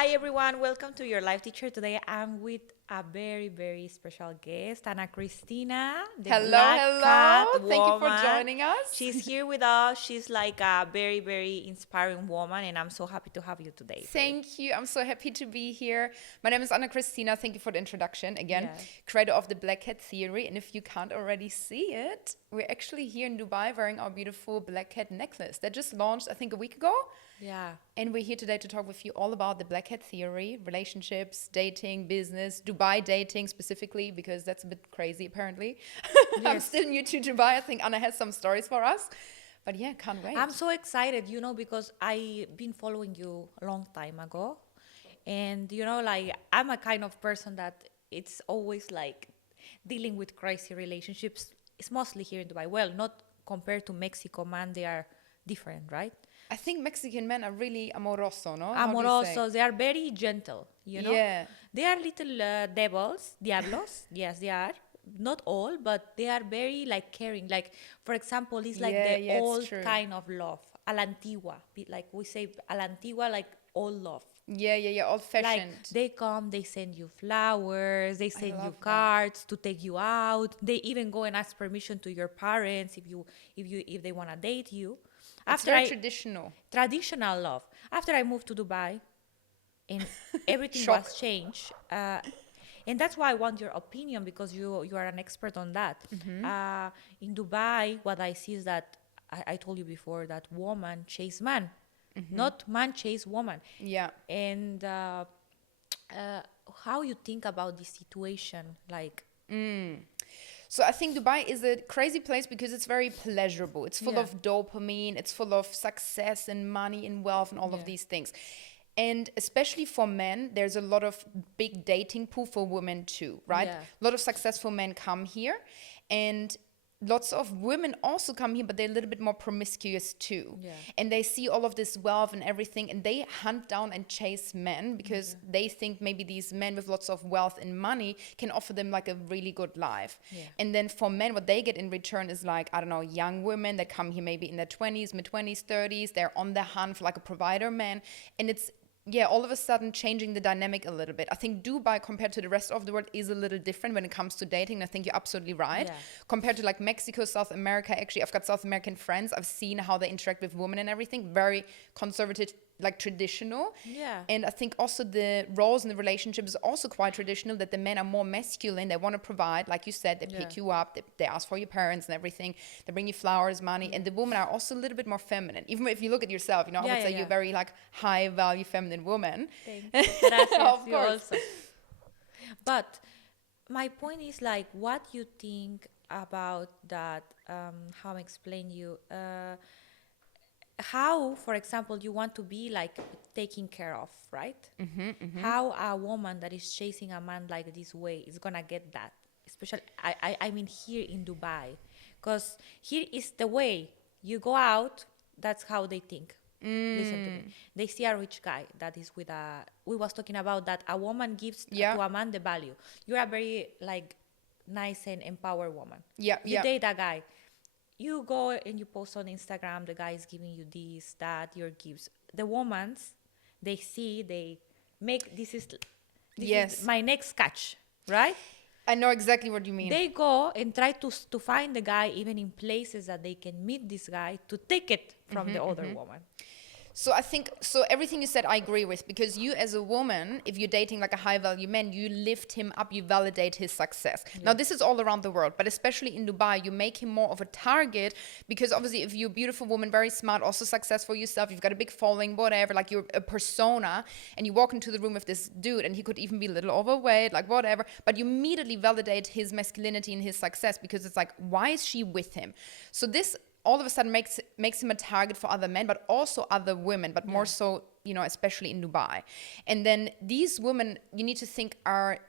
Hi everyone, welcome to your live teacher. Today I'm with a very, very special guest, Anna Kristina, the Hello, black cat hello. Thank you for woman. joining us. She's here with us. She's like a very, very inspiring woman, and I'm so happy to have you today, babe. Thank you. I'm so happy to be here. My name is Anna Kristina. Thank you for the introduction. Again, Yes. creator of the Black Cat Theory. And if you can't already see it, we're actually here in Dubai wearing our beautiful Black Cat necklace that just launched, I think, a week ago. Yeah. And we're here today to talk with you all about the Black Hat Theory, relationships, dating, business, Dubai dating specifically, because that's a bit crazy apparently. I'm Yes. still new to Dubai. I think Anna has some stories for us. But yeah, can't wait. I'm so excited, because I've been following you a long time ago. And, like, I'm a kind of person that it's always like dealing with crazy relationships. It's mostly here in Dubai. Well, not compared to Mexico, man, they are different, right? I think Mexican men are really amoroso, no? How do you say? Amorosos, they are very gentle. Yeah. They are little devils, diablos. Yes, they are. Not all, but they are very like caring. Like, for example, it's like Yeah, the yeah, it's old true. kind of love, a la antigua. Like we say, a la antigua, like old love. Yeah, old Like fashioned. they come, they send you flowers, they I send you love that. cards to take you out. They even go and ask permission to your parents if they want to date you. It's After very I traditional. Traditional love. After I moved to Dubai, and everything Shock. was changed. And that's why I want your opinion because you are an expert on that. In Dubai, what I see is that I told you before that woman chase man, not man chase woman. Yeah. And uh, how you think about this situation? Like, So I think Dubai is a crazy place because it's very pleasurable. It's full yeah, of dopamine, it's full of success and money and wealth and all of yeah, these things. And especially for men, there's a lot of big dating pool for women too, right? yeah, A lot of successful men come here and lots of women also come here, but they're a little bit more promiscuous too. yeah, And they see all of this wealth and everything, and they hunt down and chase men because they think maybe these men with lots of wealth and money can offer them like a really good life. yeah, And then for men, what they get in return is like, I don't know, young women that come here maybe in their 20s, mid 20s, 30s. They're on the hunt for like a provider man. And it's, yeah, all of a sudden changing the dynamic a little bit. I think Dubai compared to the rest of the world is a little different when it comes to dating. I think you're absolutely right. yeah, Compared to like Mexico, South America, actually, I've got South American friends. I've seen how they interact with women and everything. Very conservative, like traditional. yeah, And I think also the roles in the relationship is also quite traditional, that the men are more masculine. They want to provide, like you said, they yeah, pick you up, they ask for your parents and everything. They bring you flowers, money. And the women are also a little bit more feminine. Even if you look at yourself, I yeah, would yeah, say yeah. you're very like high value feminine woman. Thank you. Gracias. Of You course. also. But my point is like what you think about that. How I explain you. How, for example, you want to be like taken care of, right? How a woman that is chasing a man like this way is gonna get that? Especially, I mean, here in Dubai, because here is the way you go out. That's how they think. Listen to me. They see a rich guy that is with a. We was talking about that a woman gives Yeah. to a man the value. You're a very like nice and empowered woman. Yeah, You yeah. date a guy. You go and you post on Instagram. The guy is giving you this, that, your gifts. The womans, they see, they make this is Yes. my next catch, right? I know exactly what you mean. They go and try to find the guy even in places that they can meet this guy to take it from the other woman. So I think, so everything you said, I agree with, because you as a woman, if you're dating like a high value man, you lift him up, you validate his success. Now, this is all around the world, but especially in Dubai, you make him more of a target because obviously if you're a beautiful woman, very smart, also successful yourself, you've got a big following, whatever, like you're a persona, and you walk into the room with this dude and he could even be a little overweight, like whatever, but you immediately validate his masculinity and his success because it's like, why is she with him? So this all of a sudden makes him a target for other men, but also other women, but more so, especially in Dubai. And then these women, you need to think, are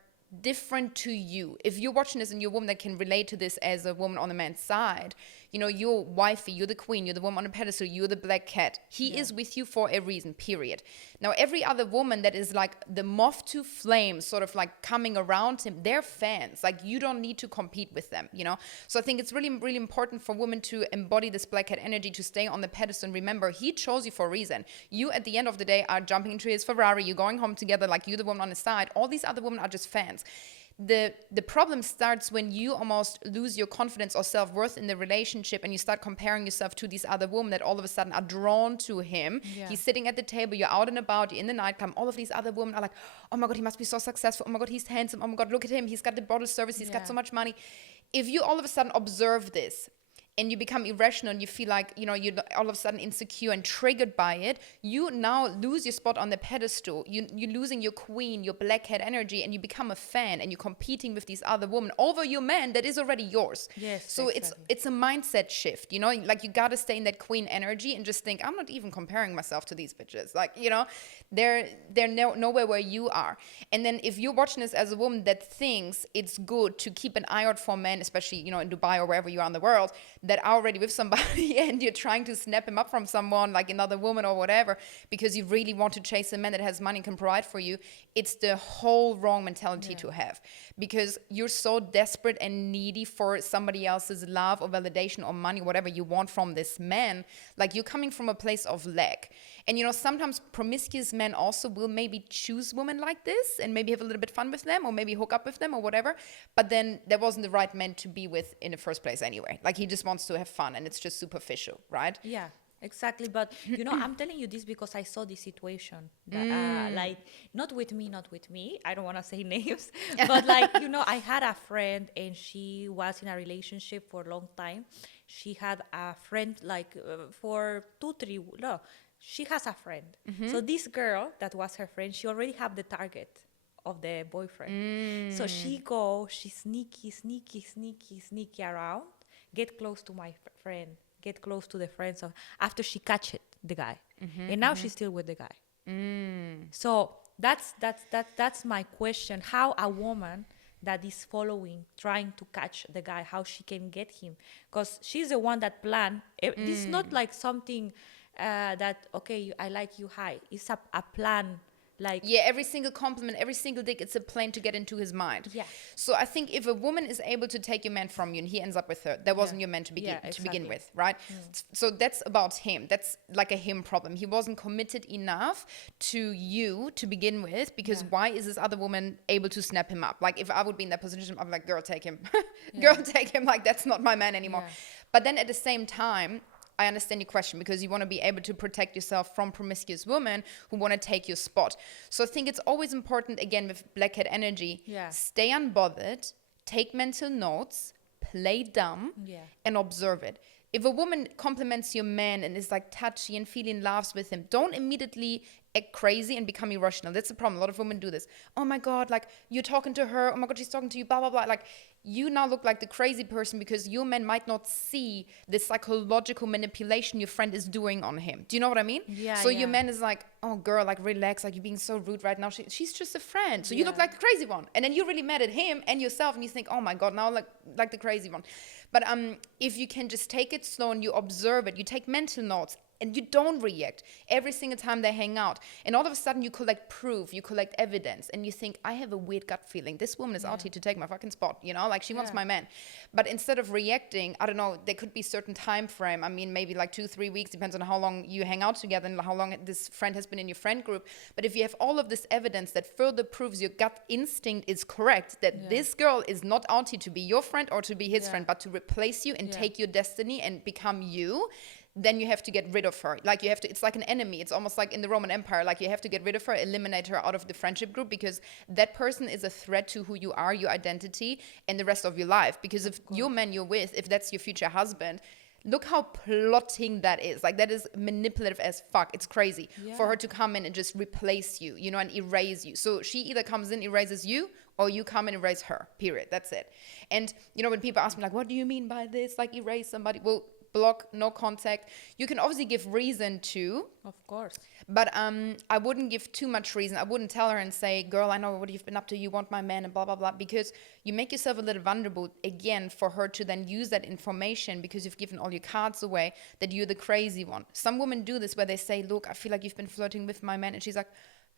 different to you. If you're watching this and you're a woman that can relate to this as a woman on the man's side, you're wifey, you're the queen, you're the woman on a pedestal, you're the black cat. He is with you for a reason, period. Now, every other woman that is like the moth to flame, sort of like coming around him, they're fans. Like, you don't need to compete with them, So I think it's really, really important for women to embody this black cat energy, to stay on the pedestal. And remember, he chose you for a reason. You, at the end of the day, are jumping into his Ferrari, you're going home together, like you're the woman on his side. All these other women are just fans. The problem starts when you almost lose your confidence or self-worth in the relationship, and you start comparing yourself to these other women that all of a sudden are drawn to him. He's sitting at the table, you're out and about, you're in the nightclub, all of these other women are like, oh my God, he must be so successful, oh my God, he's handsome, oh my God, look at him, he's got the bottle service, he's got so much money. If you all of a sudden observe this, and you become irrational, and you feel like, you're all of a sudden insecure and triggered by it, you now lose your spot on the pedestal. You're losing your queen, your black cat energy, and you become a fan, and you're competing with these other women over your man that is already yours. Yes. So exactly. It's a mindset shift, like you gotta stay in that queen energy and just think, I'm not even comparing myself to these bitches. Like, they're nowhere where you are. And then if you're watching this as a woman that thinks it's good to keep an eye out for men, especially, in Dubai or wherever you are in the world, that are already with somebody, and you're trying to snap him up from someone, like another woman or whatever, because you really want to chase a man that has money and can provide for you, it's the whole wrong mentality to have, because you're so desperate and needy for somebody else's love or validation or money, whatever you want from this man. Like, you're coming from a place of lack. And sometimes promiscuous men also will maybe choose women like this and maybe have a little bit fun with them, or maybe hook up with them or whatever, but then that wasn't the right man to be with in the first place anyway. Like, he just wants to have fun, and it's just superficial, right? Yeah, exactly. But I'm telling you this because I saw this situation that, like, not with me, I don't want to say names, but like, I had a friend, and she was in a relationship for a long time. She had a friend, like, for 2-3, no, she has a friend. So this girl that was her friend, she already have the target of the boyfriend. So she sneaky around, get close to my friend, get close to the friends of, after she catch it, the guy. And now she's still with the guy. So that's my question. How a woman that is following, trying to catch the guy, how she can get him? Because she's the one that planned. This is not like something that, okay, I like you, hi. It's a plan. Like, yeah, every single compliment, every single dick, it's a plane to get into his mind. Yeah. So I think if a woman is able to take your man from you and he ends up with her, that wasn't your man to begin with, right? So that's about him. That's like a him problem. He wasn't committed enough to you to begin with, because why is this other woman able to snap him up? Like, if I would be in that position, I'm like, girl, take him. Girl, take him. Like, that's not my man anymore. But then at the same time, I understand your question, because you want to be able to protect yourself from promiscuous women who want to take your spot. So I think it's always important, again, with black cat energy, stay unbothered, take mental notes, play dumb, and observe it. If a woman compliments your man and is like touchy and feeling laughs with him, don't immediately act crazy and become irrational. That's the problem. A lot of women do this. Oh my God, like, you're talking to her. Oh my God, she's talking to you, blah, blah, blah. Like, you now look like the crazy person, because your man might not see the psychological manipulation your friend is doing on him. Do you know what I mean? So your man is like, oh girl, like, relax, like, you're being so rude right now. She's just a friend. So you look like the crazy one. And then you're really mad at him and yourself, and you think, oh my God, now like the crazy one. But if you can just take it slow and you observe it, you take mental notes, and you don't react every single time they hang out. And all of a sudden you collect proof, you collect evidence, and you think, I have a weird gut feeling. This woman is out here to take my fucking spot, like, she wants my man. But instead of reacting, I don't know, there could be certain time frame. I mean, maybe like 2-3 weeks, depends on how long you hang out together and how long this friend has been in your friend group. But if you have all of this evidence that further proves your gut instinct is correct, that this girl is not out here to be your friend or to be his friend, but to replace you and take your destiny and become you, then you have to get rid of her. Like, you have to, it's like an enemy. It's almost like in the Roman Empire. Like, you have to get rid of her, eliminate her out of the friendship group, because that person is a threat to who you are, your identity, and the rest of your life. Because if your man you're with, if that's your future husband, look how plotting that is. Like, that is manipulative as fuck. It's crazy for her to come in and just replace you, and erase you. So she either comes in, erases you, or you come and erase her, period. That's it. And, when people ask me, like, what do you mean by this? Like, erase somebody? Well, block, no contact. You can obviously give reason too, Of course. but I wouldn't give too much reason. I wouldn't tell her and say, girl, I know what you've been up to. You want my man and blah, blah, blah. Because you make yourself a little vulnerable, again, for her to then use that information because you've given all your cards away, that you're the crazy one. Some women do this where they say, look, I feel like you've been flirting with my man. And she's like,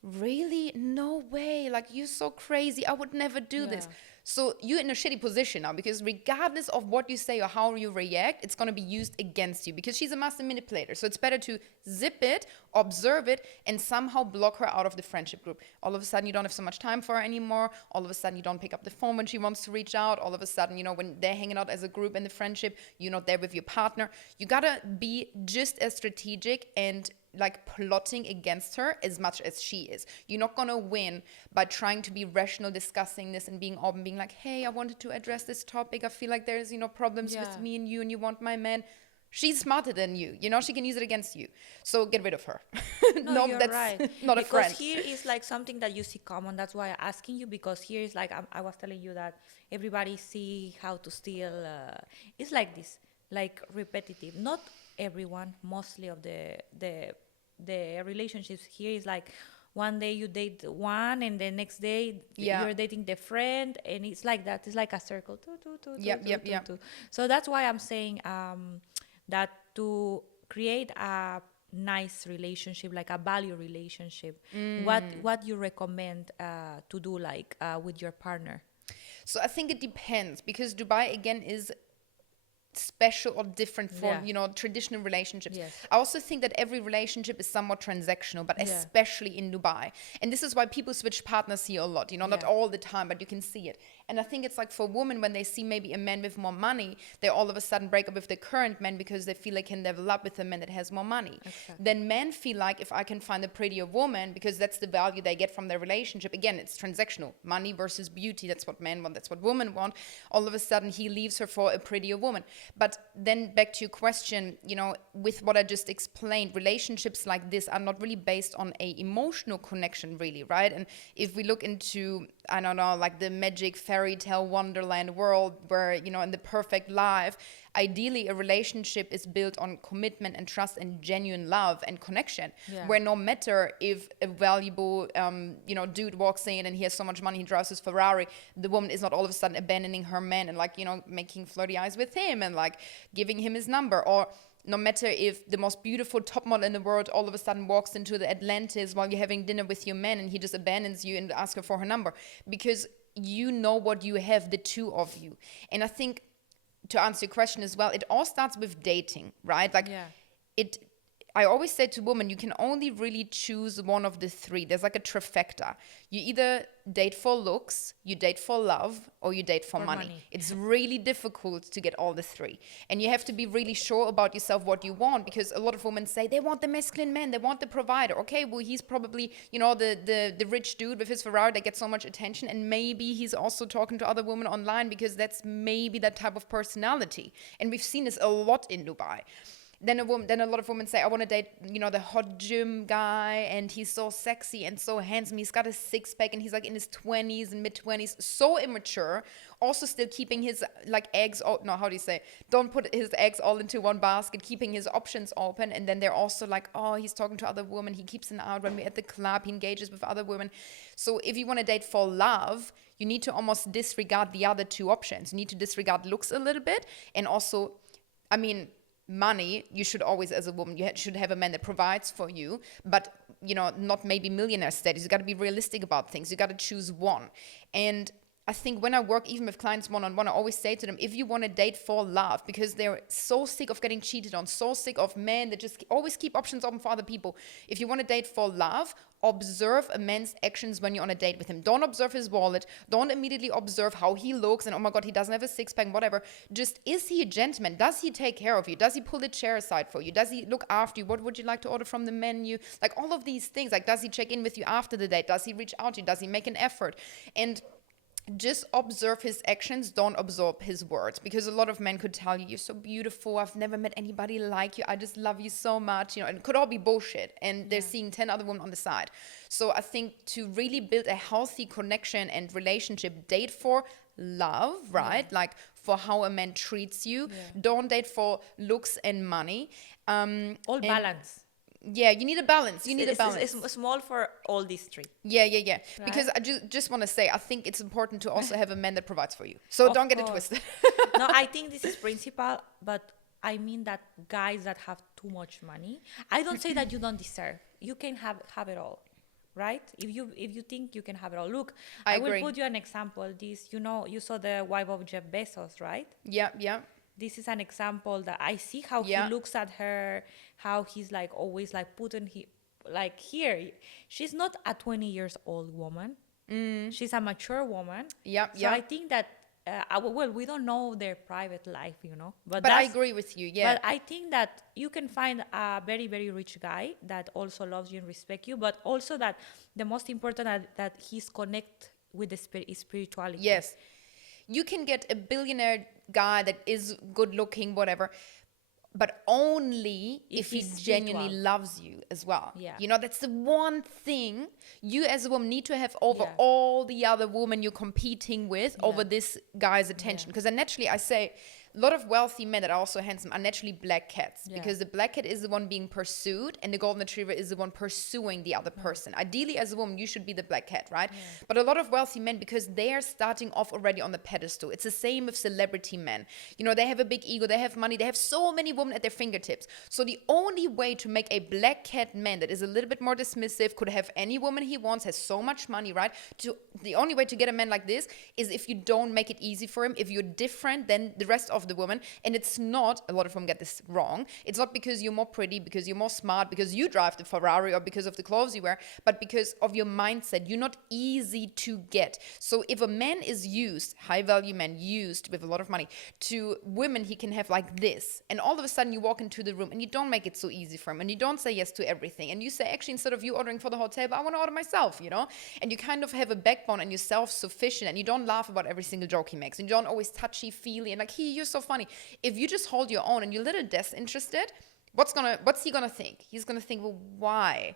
really? No way. Like, you're so crazy. I would never do this. So you're in a shitty position now, because regardless of what you say or how you react, it's going to be used against you, because she's a master manipulator. So it's better to zip it, observe it, and somehow block her out of the friendship group. All of a sudden, you don't have so much time for her anymore. All of a sudden, you don't pick up the phone when she wants to reach out. All of a sudden, you know, when they're hanging out as a group in the friendship, you're not there with your partner. You got to be just as strategic and like plotting against her as much as she is. You're not gonna win by trying to be rational, discussing this and being open, being like, hey, I wanted to address this topic. I feel like there's, you know, problems with me and you want my man. She's smarter than you, you know, she can use it against you. So get rid of her. No, you're that's right. not a friend. Because here is like something that you see common. That's why I'm asking you, because here is like, I was telling you that everybody see how to steal. It's like this, like repetitive. Not everyone, mostly of the relationships here is like, one day you date one and the next day you're dating the friend, and it's like that. It's like a circle. So that's why I'm saying that to create a nice relationship, like a value relationship, what you recommend to do, like with your partner? So I think it depends, because Dubai again is special or different from you know, traditional relationships. I also think that every relationship is somewhat transactional, but especially in Dubai, and this is why people switch partners here a lot, you know, not all the time, but you can see it. And I think it's like for women, when they see maybe a man with more money, they all of a sudden break up with their current man because they feel they can level up with a man that has more money. Then men feel like, if I can find a prettier woman, because that's the value they get from their relationship, again, it's transactional, money versus beauty. That's what men want, that's what women want. All of a sudden he leaves her for a prettier woman. But then back to your question, you know, with what I just explained, relationships like this are not really based on a emotional connection, really, right? And if we look into, I don't know, like the magic fairy tale wonderland world where, you know, in the perfect life, ideally a relationship is built on commitment and trust and genuine love and connection, where no matter if a valuable you know, dude walks in and he has so much money, he drives his Ferrari, the woman is not all of a sudden abandoning her man and, like, you know, making flirty eyes with him and like giving him his number. Or no matter if the most beautiful top model in the world all of a sudden walks into the Atlantis while you're having dinner with your man and he just abandons you and asks her for her number, because you know what you have, the two of you. And I think, to answer your question as well, it all starts with dating, right? Like I always say to women, you can only really choose one of the three. There's like a trifecta. You either date for looks, you date for love, or you date for money. It's really difficult to get all the three. And you have to be really sure about yourself, what you want, because a lot of women say they want the masculine man, they want the provider. Okay, well, he's probably, you know, the rich dude with his Ferrari that gets so much attention, and maybe he's also talking to other women online because that's maybe that type of personality. And we've seen this a lot in Dubai. Then a lot of women say, I want to date, you know, the hot gym guy, and he's so sexy and so handsome. He's got a six-pack, and he's like in his 20s and mid-20s, so immature. Also still keeping his, like, eggs, how do you say? Don't put his eggs all into one basket, keeping his options open. And then they're also like, oh, he's talking to other women. He keeps an eye out when we're at the club. He engages with other women. So if you want to date for love, you need to almost disregard the other two options. You need to disregard looks a little bit. And also, I mean, money, you should always, as a woman, you should have a man that provides for you, but, you know, not maybe millionaire status. You got to be realistic about things. You got to choose one. And I think when I work even with clients one-on-one, I always say to them, if you want to date for love, because they're so sick of getting cheated on, so sick of men that just always keep options open for other people. If you want to date for love, observe a man's actions when you're on a date with him. Don't observe his wallet. Don't immediately observe how he looks and, oh my God, he doesn't have a six-pack, whatever. Just, is he a gentleman? Does he take care of you? Does he pull the chair aside for you? Does he look after you? What would you like to order from the menu? Like, all of these things. Like, does he check in with you after the date? Does he reach out to you? Does he make an effort? And just observe his actions, don't absorb his words, because a lot of men could tell you, you're so beautiful, I've never met anybody like you, I just love you so much, you know, and it could all be bullshit, and they're seeing 10 other women on the side. So I think to really build a healthy connection and relationship, date for love, right? Like for how a man treats you. Don't date for looks and money. All balance. Yeah, you need a balance. You need a balance. It's small for all these three. Yeah. Right? Because I just want to say, I think it's important to also have a man that provides for you. So don't get it twisted. No, I think this is principal, but I mean that guys that have too much money, I don't say that you don't deserve. You can have it all, right? If you think you can have it all. Look, I will put you an example. This, you saw the wife of Jeff Bezos, right? Yeah. This is an example that I see how he looks at her, how he's like always like putting like here. She's not a 20 years old woman. She's a mature woman. So I think that we don't know their private life, but I agree with you. Yeah. But I think that you can find a very, very rich guy that also loves you and respect you, but also that the most important that he's connect with the spirituality. Yes. You can get a billionaire guy that is good looking, whatever, but only if he genuinely loves you as well. Yeah. That's the one thing you as a woman need to have over all the other women you're competing with over this guy's attention. Because then naturally I say, a lot of wealthy men that are also handsome are naturally black cats, because the black cat is the one being pursued and the golden retriever is the one pursuing the other person. Ideally, as a woman, you should be the black cat, right? But a lot of wealthy men, because they are starting off already on the pedestal. It's the same with celebrity men. They have a big ego, they have money, they have so many women at their fingertips. So the only way to make a black cat man that is a little bit more dismissive, could have any woman he wants, has so much money, right? The only way to get a man like this is if you don't make it easy for him, if you're different than the rest of the woman. And it's not, a lot of women get this wrong, it's not because you're more pretty, because you're more smart, because you drive the Ferrari, or because of the clothes you wear, but because of your mindset. You're not easy to get. So if a man is used, high value man used with a lot of money, to women he can have like this, and all of a sudden you walk into the room and you don't make it so easy for him, and you don't say yes to everything, and you say, actually, instead of you ordering for the whole table, I want to order myself, and you kind of have a backbone and you're self-sufficient, and you don't laugh about every single joke he makes, and you don't always touchy-feely and like, you're so funny. If you just hold your own and you're a little disinterested, what's he gonna think? He's gonna think, well, why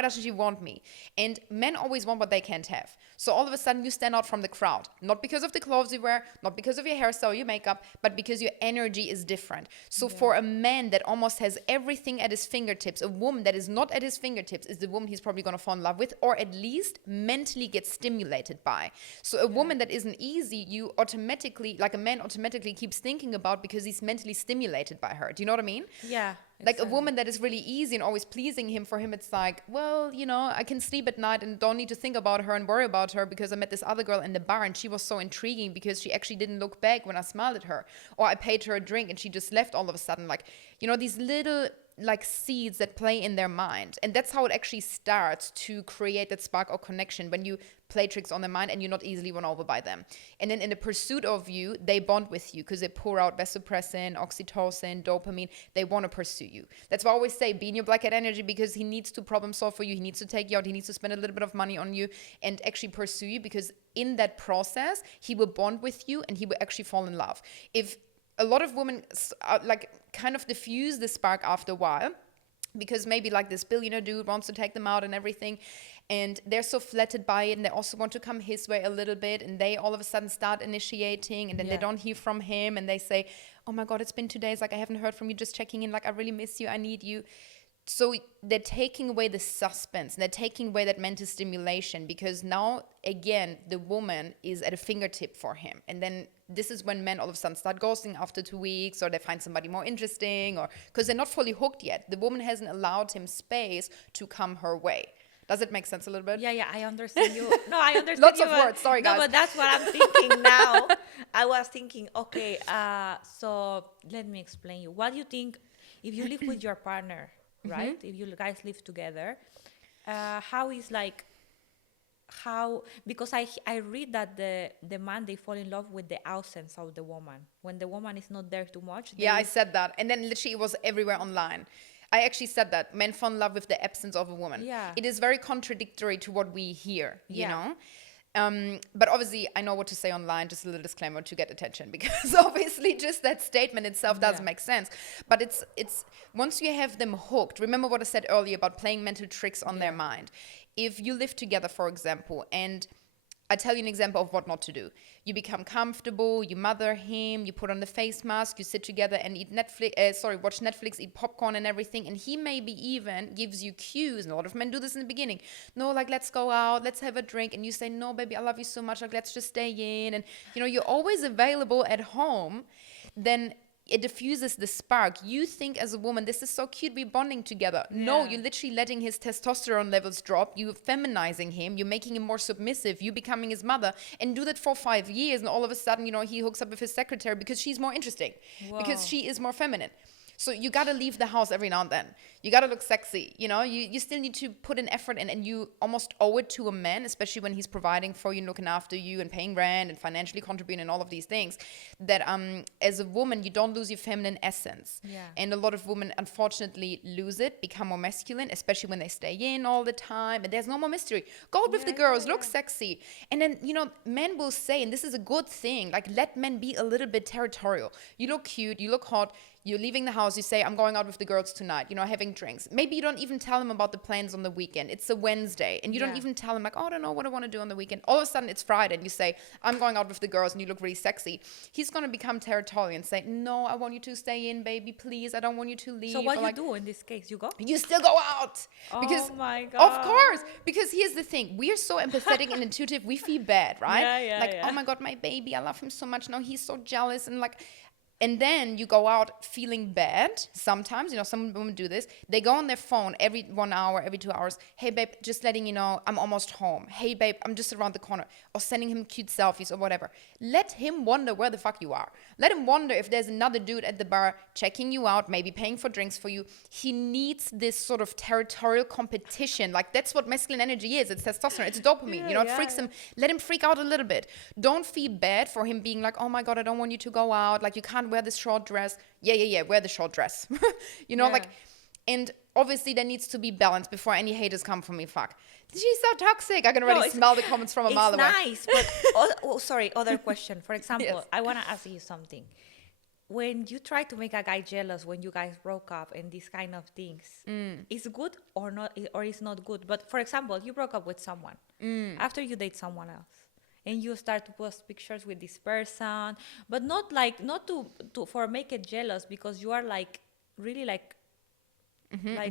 doesn't she want me? And men always want what they can't have. So all of a sudden you stand out from the crowd, not because of the clothes you wear, not because of your hairstyle, your makeup, but because your energy is different. So for a man that almost has everything at his fingertips, a woman that is not at his fingertips is the woman he's probably going to fall in love with, or at least mentally get stimulated by. So a woman that isn't easy, you automatically, like a man automatically keeps thinking about, because he's mentally stimulated by her. Do you know what I mean? Yeah. Like a woman that is really easy and always pleasing him, for him it's like, well, I can sleep at night and don't need to think about her and worry about her, because I met this other girl in the bar and she was so intriguing because she actually didn't look back when I smiled at her, or I paid her a drink and she just left all of a sudden. Like, these little like seeds that play in their mind, and that's how it actually starts to create that spark or connection, when you play tricks on their mind and you're not easily won over by them. And then in the pursuit of you, they bond with you because they pour out vasopressin, oxytocin, dopamine. They want to pursue you. That's why I always say, be in your black cat energy, because he needs to problem solve for you. He needs to take you out. He needs to spend a little bit of money on you and actually pursue you, because in that process, he will bond with you and he will actually fall in love. If a lot of women like kind of diffuse the spark after a while, because maybe like this billionaire dude wants to take them out and everything, and they're so flattered by it, and they also want to come his way a little bit, and they all of a sudden start initiating, and then they don't hear from him, and they say, oh my God, it's been 2 days, like I haven't heard from you, just checking in, like I really miss you, I need you. So they're taking away the suspense, and they're taking away that mental stimulation, because now, again, the woman is at a fingertip for him. And then this is when men all of a sudden start ghosting after 2 weeks, or they find somebody more interesting, or because they're not fully hooked yet. The woman hasn't allowed him space to come her way. Does it make sense a little bit? Yeah, I understand you. No, I understand Lots you. of words, sorry guys. No, but that's what I'm thinking now. I was thinking, okay, so let me explain you. What do you think if you live with your partner, right? If you guys live together, because I read that the man, they fall in love with the absence of the woman. When the woman is not there too much. I said that. And then literally it was everywhere online. I actually said that men fall in love with the absence of a woman. Yeah. It is very contradictory to what we hear, you know? But obviously I know what to say online, just a little disclaimer to get attention, because obviously just that statement itself doesn't make sense. But it's once you have them hooked, remember what I said earlier about playing mental tricks on their mind. If you live together, for example, and I tell you an example of what not to do. You become comfortable, you mother him, you put on the face mask, you sit together and eat watch Netflix, eat popcorn and everything. And he maybe even gives you cues. And a lot of men do this in the beginning. No, like, let's go out, let's have a drink. And you say, no, baby, I love you so much. Like, let's just stay in. And, you're always available at home. Then it diffuses the spark. You think as a woman, this is so cute, we're bonding together. Yeah. No, you're literally letting his testosterone levels drop. You're feminizing him. You're making him more submissive. You becoming his mother. And do that for 5 years. And all of a sudden, he hooks up with his secretary because she's more interesting. Whoa. Because she is more feminine. So you got to leave the house every now and then. You got to look sexy. You still need to put an effort in, and you almost owe it to a man, especially when he's providing for you, looking after you and paying rent and financially contributing and all of these things, that as a woman, you don't lose your feminine essence. Yeah. And a lot of women, unfortunately, lose it, become more masculine, especially when they stay in all the time. And there's no more mystery. Go out with the girls, look sexy. And then, men will say, and this is a good thing, like, let men be a little bit territorial. You look cute, you look hot. You're leaving the house, you say, I'm going out with the girls tonight, having drinks. Maybe you don't even tell them about the plans on the weekend. It's a Wednesday. And you don't even tell them, like, oh, I don't know what I want to do on the weekend. All of a sudden, it's Friday. And you say, I'm going out with the girls, and you look really sexy. He's going to become territorial and say, no, I want you to stay in, baby, please. I don't want you to leave. So what do you do in this case? You go? You still go out. Oh, my God. Of course. Because here's the thing. We are so empathetic and intuitive. We feel bad, right? Oh, my God, my baby. I love him so much. Now he's so jealous. And, like... And then you go out feeling bad. Sometimes, some women do this. They go on their phone every 1 hour, every 2 hours. Hey, babe, just letting you know, I'm almost home. Hey, babe, I'm just around the corner. Or sending him cute selfies or whatever. Let him wonder where the fuck you are. Let him wonder if there's another dude at the bar checking you out, maybe paying for drinks for you. He needs this sort of territorial competition. Like, that's what masculine energy is. It's testosterone. It's dopamine. It freaks him. Let him freak out a little bit. Don't feel bad for him being like, oh my God, I don't want you to go out. Like, you can't wear this short dress. Wear the short dress. And obviously there needs to be balance before any haters come for me. Fuck, she's so toxic. I can already smell the comments from a mile away. It's nice, but sorry, other question. For example, I want to ask you something. When you try to make a guy jealous when you guys broke up and these kind of things, is good or not, or is not good? But for example, you broke up with someone after you date someone else. And you start to post pictures with this person, but not to for make it jealous, because you are like really like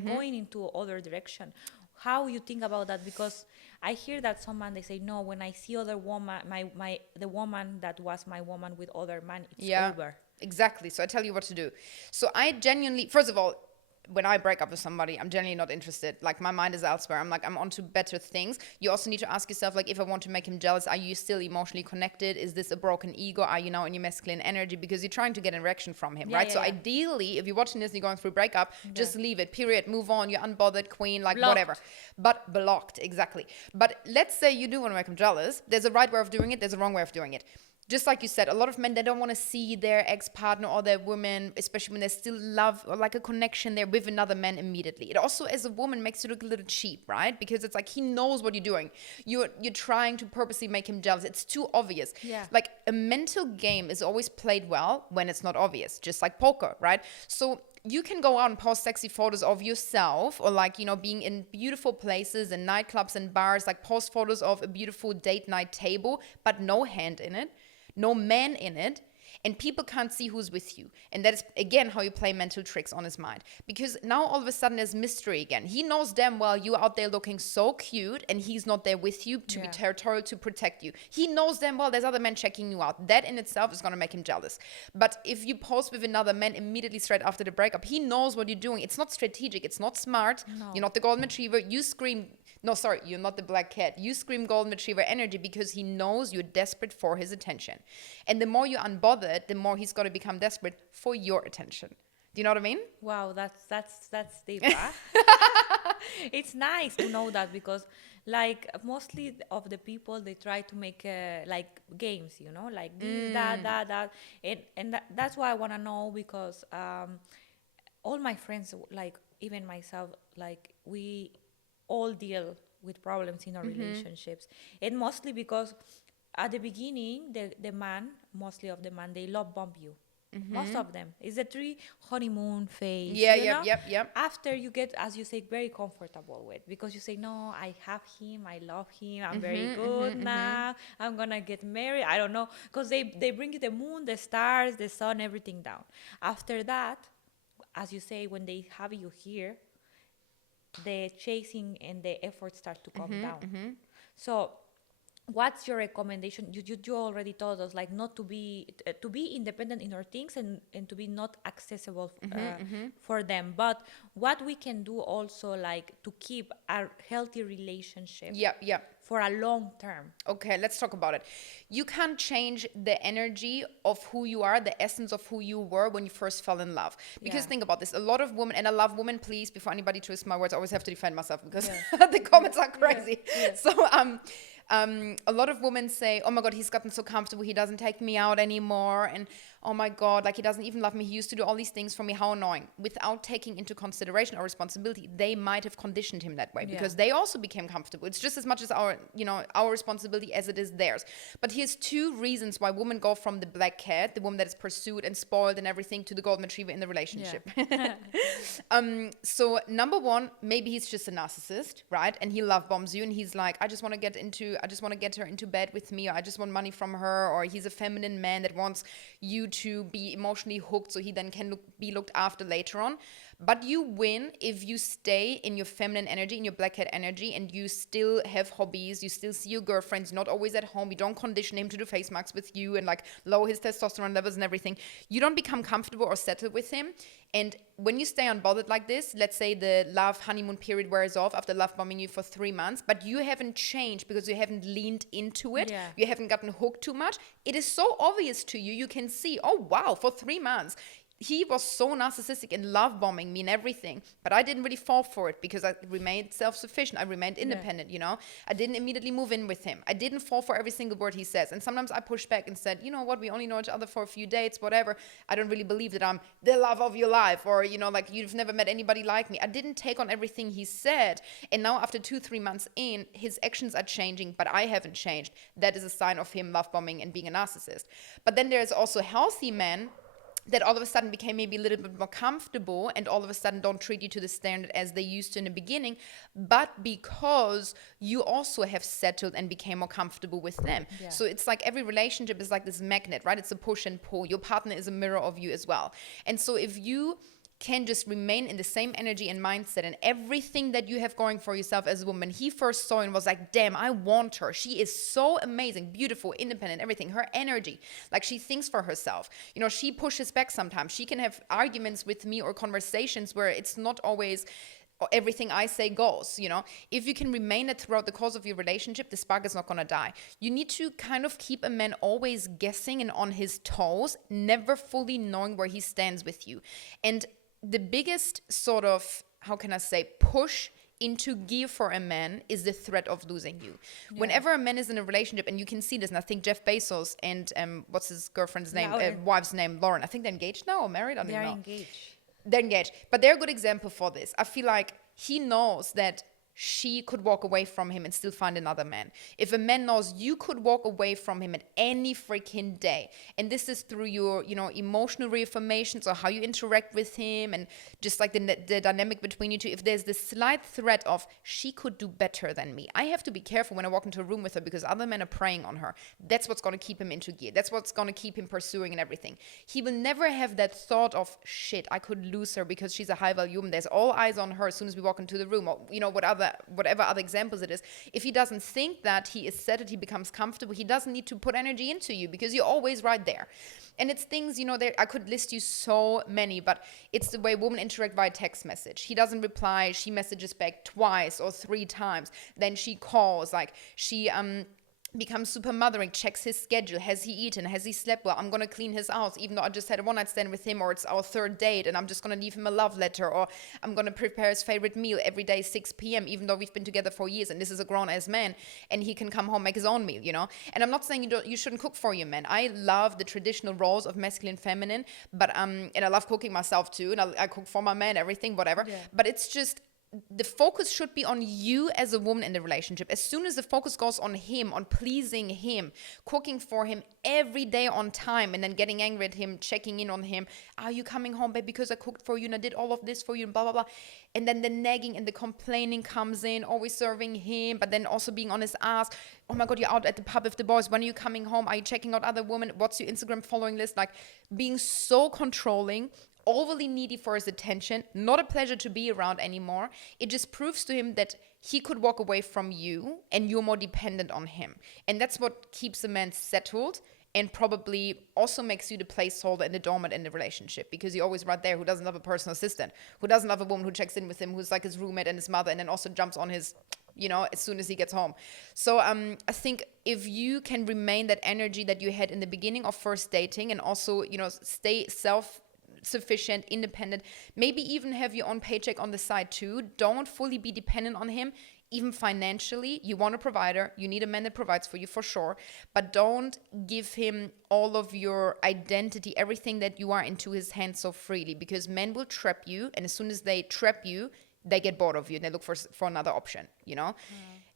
going into other direction. How you think about that? Because I hear that someone, they say, no, when I see other woman, the woman that was my woman with other man, it's over. Exactly. So I tell you what to do. So I genuinely, first of all, when I break up with somebody, I'm generally not interested. Like, my mind is elsewhere. I'm onto better things. You also need to ask yourself, like, if I want to make him jealous, are you still emotionally connected? Is this a broken ego? Are you now in your masculine energy? Because you're trying to get an erection from him, right? So ideally, if you're watching this and you're going through a breakup, just leave it, period. Move on. You're unbothered, queen, like blocked. Whatever. But blocked, exactly. But let's say you do want to make him jealous. There's a right way of doing it. There's a wrong way of doing it. Just like you said, a lot of men, they don't want to see their ex-partner or their woman, especially when they still love or like a connection there with another man immediately. It also, as a woman, makes you look a little cheap, right? Because it's like, he knows what you're doing. You're trying to purposely make him jealous. It's too obvious. Yeah. Like, a mental game is always played well when it's not obvious, just like poker, right? So you can go out and post sexy photos of yourself, or like, being in beautiful places and nightclubs and bars, like post photos of a beautiful date night table, but no hand in it. No man in it, and people can't see who's with you. And that is, again, how you play mental tricks on his mind. Because now all of a sudden there's mystery again. He knows damn well you're out there looking so cute, and he's not there with you to be territorial, to protect you. He knows damn well there's other men checking you out. That in itself is going to make him jealous. But if you post with another man immediately straight after the breakup, he knows what you're doing. It's not strategic. It's not smart. No. You're not the golden retriever. You scream... No, sorry, you're not the black cat. You scream golden retriever energy because he knows you're desperate for his attention. And the more you're unbothered, the more he's going to become desperate for your attention. Do you know what I mean? Wow, that's deep. Huh? It's nice to know that, because like mostly of the people, they try to make like games, like this, that. And that's why I want to know, because all my friends, like even myself, like we all deal with problems in our relationships, and mostly because at the beginning the man, mostly of the man, they love bomb you. Most of them. It's a three honeymoon phase, Yeah, you yep, know? yep, yep. After you get, as you say, very comfortable with, because you say, no, I have him, I love him, I'm very good now, I'm gonna get married. I don't know. Because they bring you the moon, the stars, the sun, everything down. After that, as you say, when they have you here, the chasing and the effort start to come down. So what's your recommendation? You already told us, like, not to be independent in our things, and to be not accessible for them, but what we can do also, like, to keep a healthy relationship Yep, yep. for a long term. Okay, let's talk about it. You can't change the energy of who you are, the essence of who you were when you first fell in love. Because Yeah. think about this, a lot of women, and I love women, please, before anybody twists my words, I always have to defend myself because the comments are crazy. So a lot of women say, oh my God, he's gotten so comfortable, he doesn't take me out anymore, and oh my God, like, he doesn't even love me, he used to do all these things for me, how annoying. Without taking into consideration or responsibility, they might have conditioned him that way because they also became comfortable. It's just as much as our responsibility as it is theirs. But here's two reasons why women go from the black cat, the woman that is pursued and spoiled and everything, to the golden retriever in the relationship. So number one, maybe he's just a narcissist, right? And he love bombs you, and he's like, I just want to get her into bed with me, or I just want money from her, or he's a feminine man that wants you to be emotionally hooked so he then can be looked after later on. But you win if you stay in your feminine energy, in your black cat energy, and you still have hobbies, you still see your girlfriends, not always at home, you don't condition him to do face masks with you and like lower his testosterone levels and everything. You don't become comfortable or settled with him. And when you stay unbothered like this, let's say the love honeymoon period wears off after love bombing you for 3 months, but you haven't changed because you haven't leaned into it, you haven't gotten hooked too much, it is so obvious to you. You can see, oh wow, for 3 months he was so narcissistic and love bombing me and everything, but I didn't really fall for it because I remained self-sufficient. I remained independent, I didn't immediately move in with him. I didn't fall for every single word he says. And sometimes I pushed back and said, you know what, we only know each other for a few dates, whatever. I don't really believe that I'm the love of your life, or, like, you've never met anybody like me. I didn't take on everything he said. And now after 2-3 months in, his actions are changing, but I haven't changed. That is a sign of him love bombing and being a narcissist. But then there's also healthy men that all of a sudden became maybe a little bit more comfortable and all of a sudden don't treat you to the standard as they used to in the beginning, but because you also have settled and became more comfortable with them. So it's like every relationship is like this magnet, right? It's a push and pull. Your partner is a mirror of you as well. And so if you can just remain in the same energy and mindset and everything that you have going for yourself as a woman. He first saw and was like, damn, I want her. She is so amazing, beautiful, independent, everything. Her energy, like, she thinks for herself. She pushes back sometimes. She can have arguments with me or conversations where it's not always everything I say goes, If you can remain it throughout the course of your relationship, the spark is not going to die. You need to kind of keep a man always guessing and on his toes, never fully knowing where he stands with you. And the biggest sort of, how can I say, push into gear for a man is the threat of losing you. Whenever a man is in a relationship, and you can see this, and I think Jeff Bezos and what's his girlfriend's name, wife's name, Lauren, I think they're engaged now or married, I don't know. They're engaged, but they're a good example for this. I feel like he knows that she could walk away from him and still find another man. If a man knows you could walk away from him at any freaking day, and this is through your, emotional reaffirmations or how you interact with him and just like the dynamic between you two, if there's this slight threat of she could do better than me, I have to be careful when I walk into a room with her because other men are preying on her. That's what's going to keep him into gear. That's what's going to keep him pursuing and everything. He will never have that thought of, shit, I could lose her because she's a high value woman. There's all eyes on her as soon as we walk into the room, or, whatever other examples it is. If he doesn't think that, he is settled, he becomes comfortable, he doesn't need to put energy into you because you're always right there. And it's things, I could list you so many, but it's the way women interact via text message. He doesn't reply, she messages back twice or 3 times, then she calls, like, she becomes super mothering, checks his schedule. Has he eaten? Has he slept well? I'm going to clean his house, even though I just had a one-night stand with him, or it's our 3rd date, and I'm just going to leave him a love letter, or I'm going to prepare his favorite meal every day, 6 p.m., even though we've been together for years, and this is a grown-ass man, and he can come home, make his own meal, And I'm not saying you shouldn't cook for your man. I love the traditional roles of masculine, feminine, but and I love cooking myself too, and I cook for my man, everything, whatever. But it's just, the focus should be on you as a woman in the relationship. As soon as the focus goes on him, on pleasing him, cooking for him every day on time, and then getting angry at him, checking in on him, are you coming home, babe, because I cooked for you and I did all of this for you, and blah, blah, blah. And then the nagging and the complaining comes in, always serving him, but then also being on his ass. Oh my God, you're out at the pub with the boys. When are you coming home? Are you checking out other women? What's your Instagram following list? Like, being so controlling, overly needy for his attention, not a pleasure to be around anymore. It just proves to him that he could walk away from you and you're more dependent on him. And that's what keeps a man settled, and probably also makes you the placeholder and the doormat in the relationship, because you're always right there, who doesn't have a personal assistant, who doesn't have a woman who checks in with him, who's like his roommate and his mother, and then also jumps on his, as soon as he gets home. So I think if you can remain that energy that you had in the beginning of first dating, and also, stay self-sufficient, independent, maybe even have your own paycheck on the side too. Don't fully be dependent on him, even financially. You want a provider, you need a man that provides for you for sure, but don't give him all of your identity, everything that you are, into his hands so freely, because men will trap you, and as soon as they trap you, they get bored of you and they look for another option,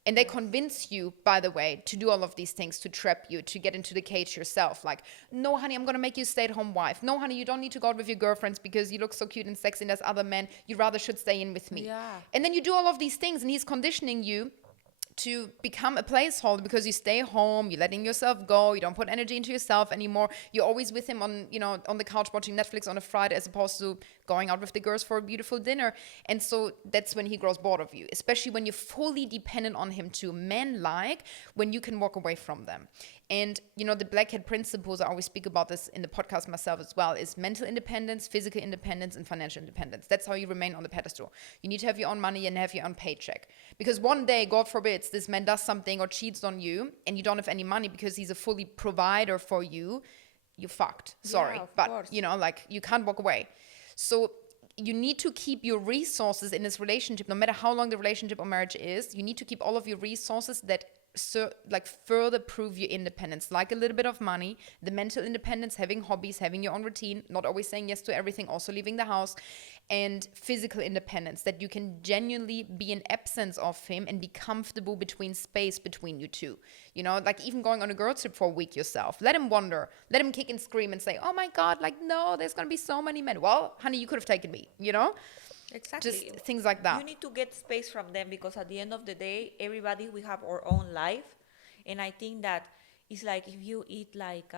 And they convince you, by the way, to do all of these things, to trap you, to get into the cage yourself. Like, no, honey, I'm going to make you a stay-at-home wife. No, honey, you don't need to go out with your girlfriends because you look so cute and sexy and there's other men. You rather should stay in with me. Yeah. And then you do all of these things, and he's conditioning you to become a placeholder, because you stay home, you're letting yourself go, you don't put energy into yourself anymore. You're always with him on the couch watching Netflix on a Friday, as opposed to going out with the girls for a beautiful dinner. And so that's when he grows bored of you, especially when you're fully dependent on him too. Men like when you can walk away from them. And, the black hat principles, I always speak about this in the podcast myself as well, is mental independence, physical independence, and financial independence. That's how you remain on the pedestal. You need to have your own money and have your own paycheck. Because one day, God forbids, this man does something or cheats on you, and you don't have any money because he's a fully provider for you, you're fucked. Sorry. Yeah, but, course. you can't walk away. So you need to keep your resources in this relationship, no matter how long the relationship or marriage is. You need to keep all of your resources that further prove your independence, like a little bit of money, the mental independence, having hobbies, having your own routine, not always saying yes to everything, also leaving the house, and physical independence, that you can genuinely be in absence of him and be comfortable space between you two. Like even going on a girl trip for a week yourself. Let him wander, let him kick and scream and say, oh my God, like, no, there's gonna be so many men. Well, honey, you could have taken me, Exactly. Just things like that. You need to get space from them, because at the end of the day, everybody, we have our own life. And I think that it's like, if you eat like,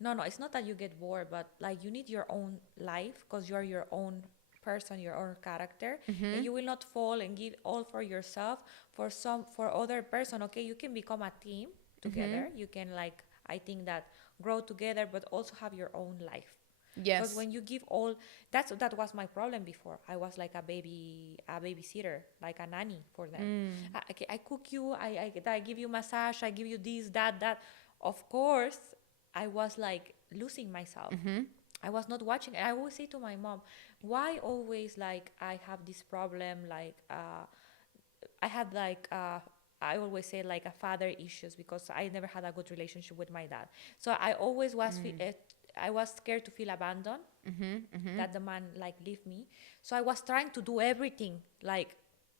no, it's not that you get bored, but like you need your own life, because you are your own person, your own character. And you will not fall and give all for yourself for other person. Okay, you can become a team together. You can, like, I think that grow together, but also have your own life. Yes. Because when you give all, that was my problem before. I was like a babysitter, like a nanny for them. I cook you, I give you massage, I give you this, that. Of course, I was like losing myself. I was not watching. I always say to my mom, why always like I have this problem? Like I had like I always say like a father issues, because I never had a good relationship with my dad. So I always was I was scared to feel abandoned, that the man like leave me. So I was trying to do everything like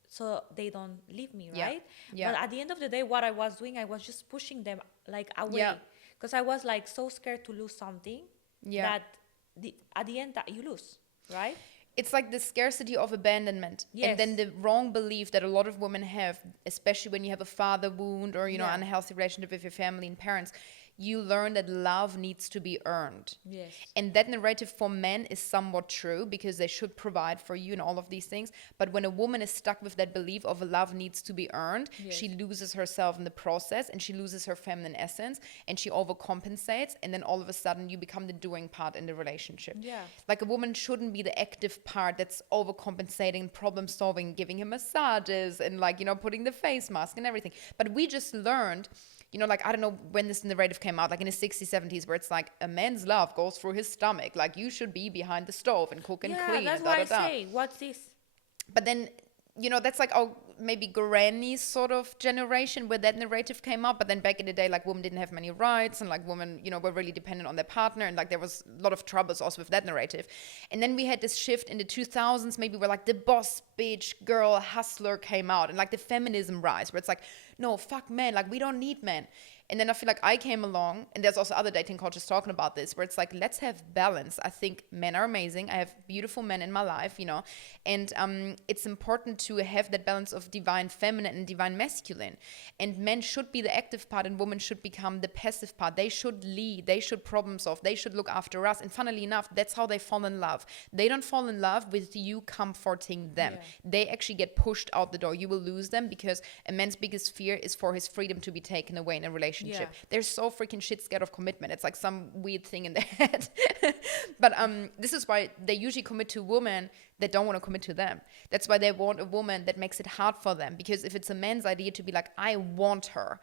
so they don't leave me, right? Yeah. But at the end of the day, what I was doing, I was just pushing them like away, because I was like so scared to lose something that at the end that you lose, right? It's like the scarcity of abandonment. Yes. And then the wrong belief that a lot of women have, especially when you have a father wound or, unhealthy relationship with your family and parents. You learn that love needs to be earned. Yes. And that narrative for men is somewhat true, because they should provide for you and all of these things. But when a woman is stuck with that belief of love needs to be earned, she loses herself in the process, and she loses her feminine essence, and she overcompensates. And then all of a sudden you become the doing part in the relationship. Yeah. Like a woman shouldn't be the active part that's overcompensating, problem solving, giving him massages and putting the face mask and everything. But we just learned, like, I don't know when this narrative came out, like in the 60s, 70s, where it's like a man's love goes through his stomach. Like, you should be behind the stove and cook and clean. Yeah, that's and what I say. What's this? But then, that's like, oh, maybe granny sort of generation where that narrative came up, but then back in the day, like, women didn't have many rights, and like women, you know, were really dependent on their partner, and like there was a lot of troubles also with that narrative. And then we had this shift in the 2000s, maybe, where like the boss bitch girl hustler came out, and like the feminism rise, where it's like, no, fuck men, like we don't need men. And then I feel like I came along, and there's also other dating coaches talking about this, where it's like, let's have balance. I think men are amazing. I have beautiful men in my life, you know, and it's important to have that balance of divine feminine and divine masculine. And men should be the active part, and women should become the passive part. They should lead. They should problem solve. They should look after us. And funnily enough, that's how they fall in love. They don't fall in love with you comforting them. Yeah. They actually get pushed out the door. You will lose them, because a man's biggest fear is for his freedom to be taken away in a relationship. Yeah. They're so freaking shit scared of commitment. It's like some weird thing in their head. But this is why they usually commit to women that don't want to commit to them. That's why they want a woman that makes it hard for them. Because if it's a man's idea to be like, I want her,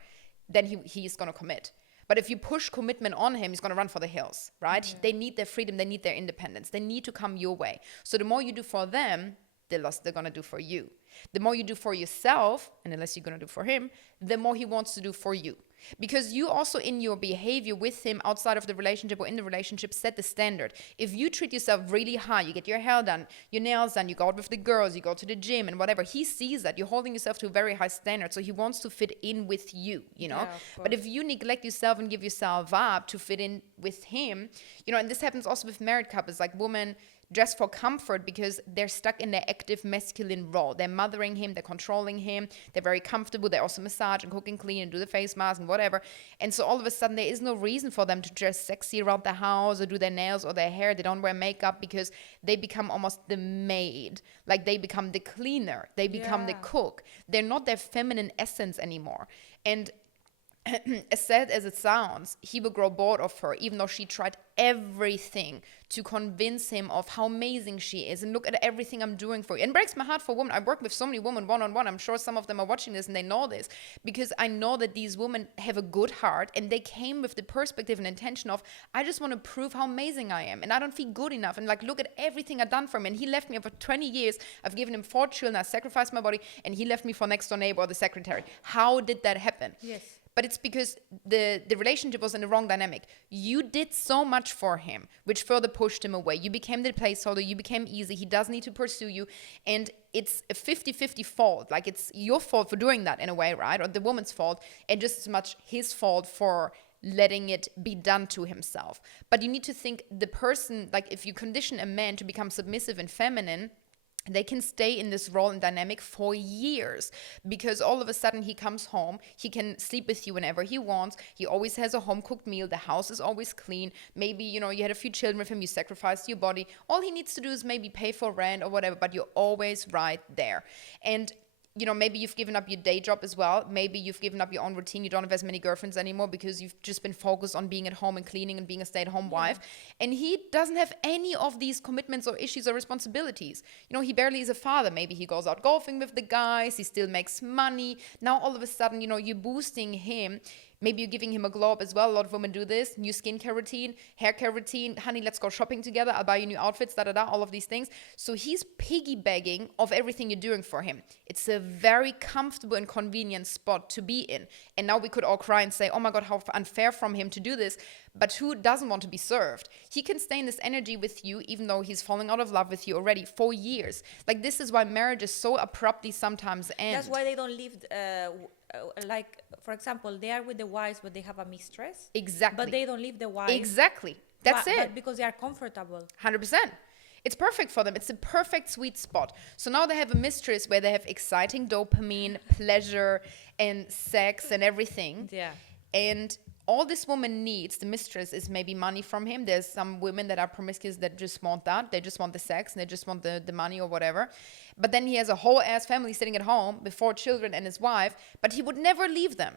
then he's going to commit. But if you push commitment on him, he's going to run for the hills, right? Yeah. They need their freedom. They need their independence. They need to come your way. So the more you do for them, the less they're going to do for you. The more you do for yourself, and the less you're going to do for him, the more he wants to do for you. Because you also, in your behavior with him outside of the relationship or in the relationship, set the standard. If you treat yourself really high, you get your hair done, your nails done, you go out with the girls, you go to the gym and whatever, he sees that you're holding yourself to a very high standard. So he wants to fit in with you, you know. Yeah, but if you neglect yourself and give yourself up to fit in with him, you know, and this happens also with married couples, like women dress for comfort because they're stuck in their active masculine role. They're mothering him, they're controlling him, they're very comfortable, they also massage and cook and clean and do the face mask and whatever. And so all of a sudden there is no reason for them to dress sexy around the house or do their nails or their hair. They don't wear makeup because they become almost the maid. Like they become the cleaner, they become the cook. They're not their feminine essence anymore. And as sad as it sounds, he will grow bored of her, even though she tried everything to convince him of how amazing she is and look at everything I'm doing for you. And it breaks my heart for women. I work with so many women one-on-one. I'm sure some of them are watching this and they know this, because I know that these women have a good heart and they came with the perspective and intention of, I just want to prove how amazing I am and I don't feel good enough, and like, look at everything I've done for him. And he left me for 20 years. I've given him 4 children. I sacrificed my body, and he left me for next door neighbor or the secretary. How did that happen? Yes. But it's because the relationship was in the wrong dynamic. You did so much for him, which further pushed him away. You became the placeholder. You became easy. He does need to pursue you. And it's a 50-50 fault. Like, it's your fault for doing that in a way, right? Or the woman's fault. And just as much his fault for letting it be done to himself. But you need to think the person, like if you condition a man to become submissive and feminine, they can stay in this role and dynamic for years, because all of a sudden he comes home, he can sleep with you whenever he wants, he always has a home-cooked meal, the house is always clean, maybe, you know, you had a few children with him, you sacrificed your body, all he needs to do is maybe pay for rent or whatever, but you're always right there. And you know, maybe you've given up your day job as well. Maybe you've given up your own routine. You don't have as many girlfriends anymore because you've just been focused on being at home and cleaning and being a stay-at-home wife. And he doesn't have any of these commitments or issues or responsibilities. You know, he barely is a father. Maybe he goes out golfing with the guys. He still makes money. Now, all of a sudden, you know, you're boosting him. Maybe you're giving him a glow up as well. A lot of women do this. New skincare routine, hair care routine. Honey, let's go shopping together. I'll buy you new outfits, all of these things. So he's piggybacking of everything you're doing for him. It's a very comfortable and convenient spot to be in. And now we could all cry and say, oh my God, how unfair from him to do this. But who doesn't want to be served? He can stay in this energy with you, even though he's falling out of love with you already for years. Like, this is why marriages so abruptly sometimes end. That's why they don't live, like, for example, they are with the wives, but they have a mistress. Exactly. But they don't leave the wife. Exactly. That's it. But because they are comfortable. 100%. It's perfect for them. It's a perfect sweet spot. So now they have a mistress where they have exciting dopamine, pleasure, and sex and everything. Yeah. And all this woman needs, the mistress, is maybe money from him. There's some women that are promiscuous that just want that. They just want the sex and they just want the money or whatever. But then he has a whole ass family sitting at home with 4 children and his wife, but he would never leave them.